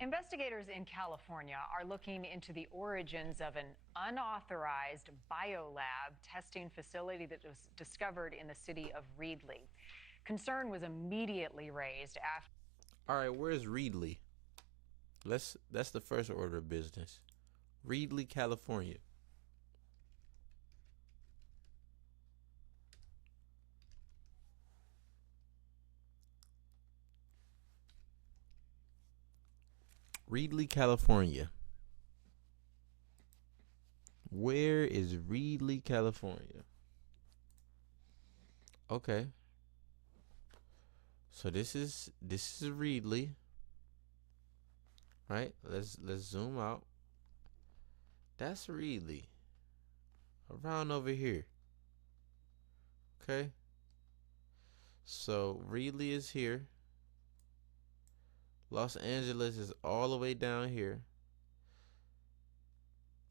Investigators in California are looking into the origins of an unauthorized biolab testing facility that was discovered in the city of Reedley. Concern was immediately raised after. All right, where's Reedley? That's the first order of business. Reedley, California. Reedley, California. Where is Reedley, California? Okay. So this is Reedley, right? Let's zoom out. That's Reedley. Around over here. Okay? So Reedley is here. Los Angeles is all the way down here.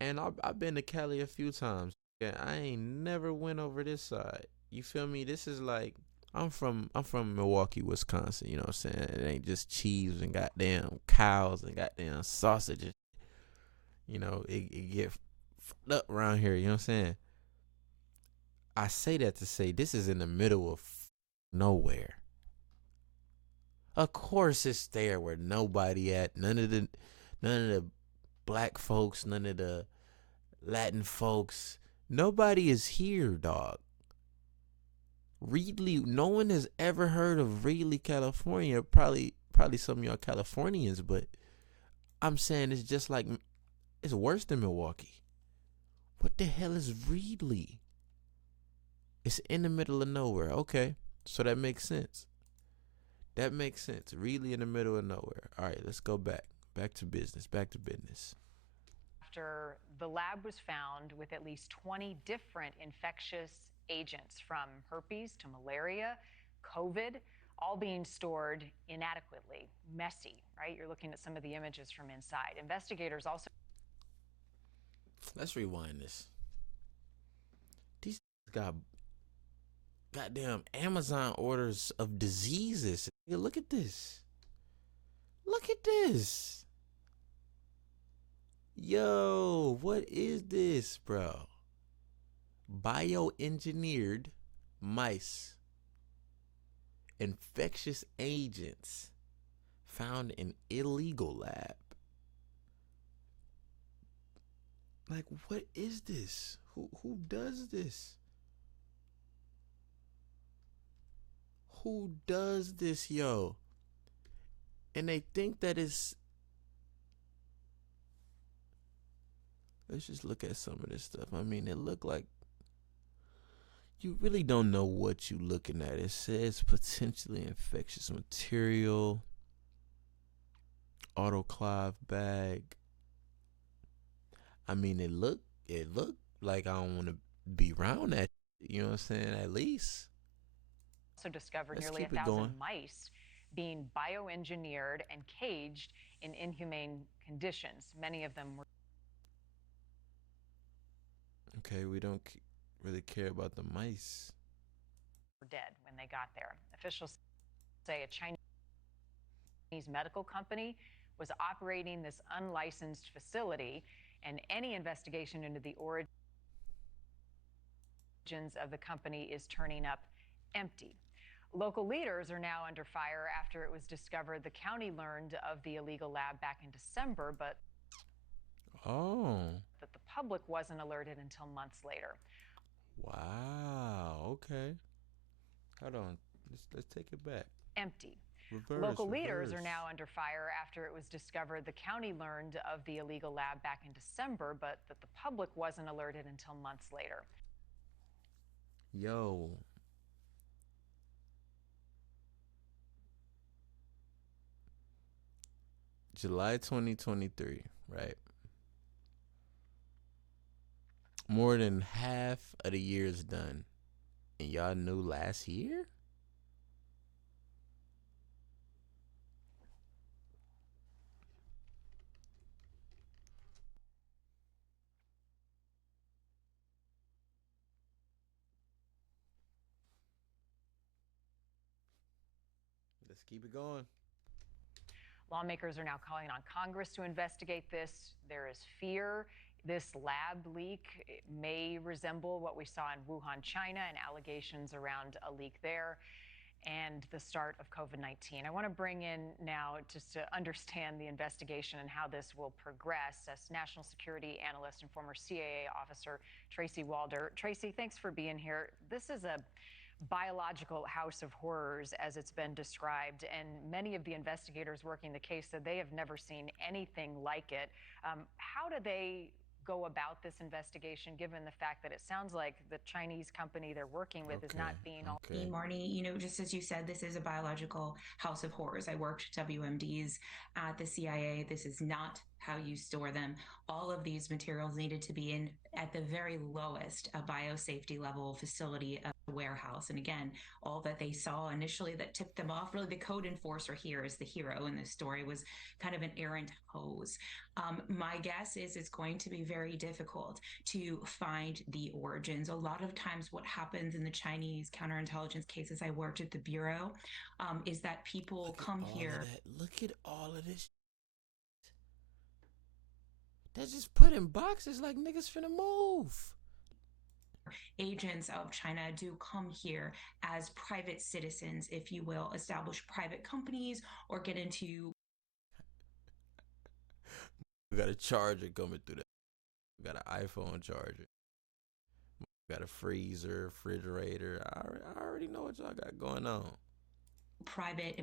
And I've been to Cali a few times. Yeah, I ain't never went over this side. You feel me? This is like I'm from Milwaukee, Wisconsin. You know what I'm saying? It ain't just cheese and goddamn cows and goddamn sausages. It get fucked up around here. You know what I'm saying? I say that to say this is in the middle of nowhere. Of course, it's there where nobody at. None of the black folks, none of the Latin folks. Nobody is here, dog. Reedley, no one has ever heard of Reedley, California. Probably some of y'all Californians, but I'm saying it's just like it's worse than Milwaukee. What the hell is Reedley? It's in the middle of nowhere. Okay, so that makes sense. That makes sense. Reedley in the middle of nowhere. All right, let's go back. Back to business. Back to business. After the lab was found with at least 20 different infectious agents, from herpes to malaria, COVID, all being stored inadequately, messy, right? You're looking at some of the images from inside. Investigators also. Let's rewind this. These got goddamn Amazon orders of diseases. Look at this. Look at this. Yo, what is this, bro? Bioengineered mice, infectious agents found in illegal lab. Like, what is this? Who does this? Who does this, yo? And they think that it's. Let's just look at some of this stuff. I mean, it look like you really don't know what you looking at. It says potentially infectious material, autoclave bag. I mean, it looked like I don't want to be around that. You know what I'm saying? At least. Also discovered Let's nearly keep it 1,000 going. mice being bioengineered and caged in inhumane conditions. Many of them were Okay, we don't really care about the mice. dead when they got there. Officials say a Chinese medical company was operating this unlicensed facility, and any investigation into the origins of the company is turning up empty. Local leaders are now under fire after it was discovered the county learned of the illegal lab back in December, but Oh, that the public wasn't alerted until months later. wow. Okay. Hold on. Let's take it back. Empty. Reverse, Local leaders are reverse. now under fire after it was discovered the county learned of the illegal lab back in December, but that the public wasn't alerted until months later. Yo. July 2023, right? More than half of the year is done. And y'all knew last year? Let's keep it going. Lawmakers are now calling on Congress to investigate this. There is fear this lab leak may resemble what we saw in Wuhan, China, and allegations around a leak there and the start of COVID-19. I want to bring in now just to understand the investigation and how this will progress as national security analyst and former CAA officer Tracy Walder. Tracy, thanks for being here. This is a biological house of horrors, as it's been described, and many of the investigators working the case said they have never seen anything like it. How do they go about this investigation, given the fact that it sounds like the Chinese company they're working with is not being all... Marnie, you know, just as you said, this is a biological house of horrors. I worked WMDs at the CIA. This is not how you store them. All of these materials needed to be in, at the very lowest, a biosafety level facility, a warehouse. And again, all that they saw initially that tipped them off, really the code enforcer here is the hero in this story, was kind of an errant hose. My guess is it's going to be very difficult to find the origins. A lot of times what happens in the Chinese counterintelligence cases, I worked at the Bureau, is that people come here. Look at all of this. They're just put in boxes like niggas finna move. Agents of China do come here as private citizens, if you will, establish private companies or get into... We got a charger coming through that. We got an iPhone charger. We got a freezer, refrigerator. I already know what y'all got going on. Private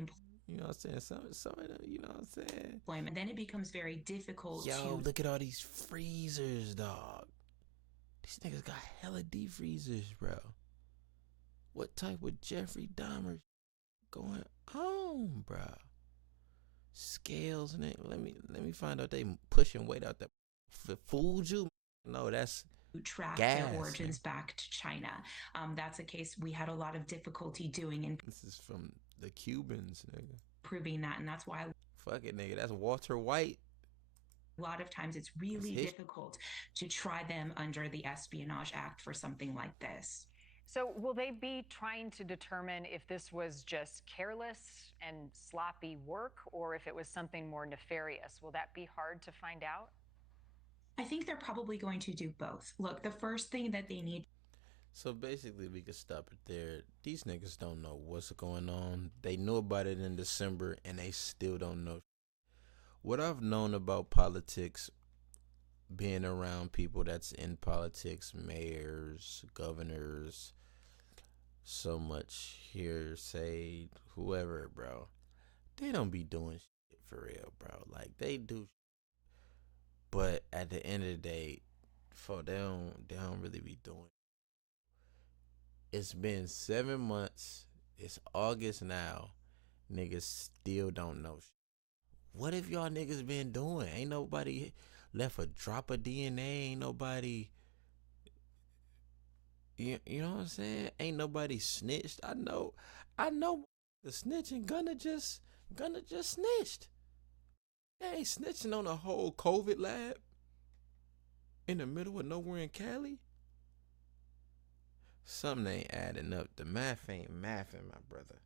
you know what I'm saying? Some of them, you know what I'm saying? employment. Then it becomes very difficult to... look at all these freezers, dog. These niggas got hella deep freezers, bro. What type of Jeffrey Dahmer going on, bro? Scales and it. Let me find out they pushing weight out there. Fooled you? No, that's track gas, their origins back to China. That's a case we had a lot of difficulty doing in... This is from the Cubans, nigga. Proving that, and that's why... Fuck it, nigga. That's Walter White. A lot of times it's really difficult to try them under the Espionage Act for something like this. So will they be trying to determine if this was just careless and sloppy work or if it was something more nefarious? Will that be hard to find out? I think they're probably going to do both. Look, the first thing that they need... So basically, we could stop it there. These niggas don't know what's going on. They knew about it in December, and they still don't know. What I've known about politics, being around people that's in politics, mayors, governors, so much hearsay, whoever, bro, they don't be doing shit for real, bro. Like, they do. But at the end of the day, they don't really be doing. It's been 7 months. It's August now. Niggas still don't know. What have y'all niggas been doing? Ain't nobody left a drop of DNA. Ain't nobody. You know what I'm saying? Ain't nobody snitched. I know the snitching gonna just snitched. They ain't snitching on a whole COVID lab in the middle of nowhere in Cali. Something ain't adding up. The math ain't mathing, my brother.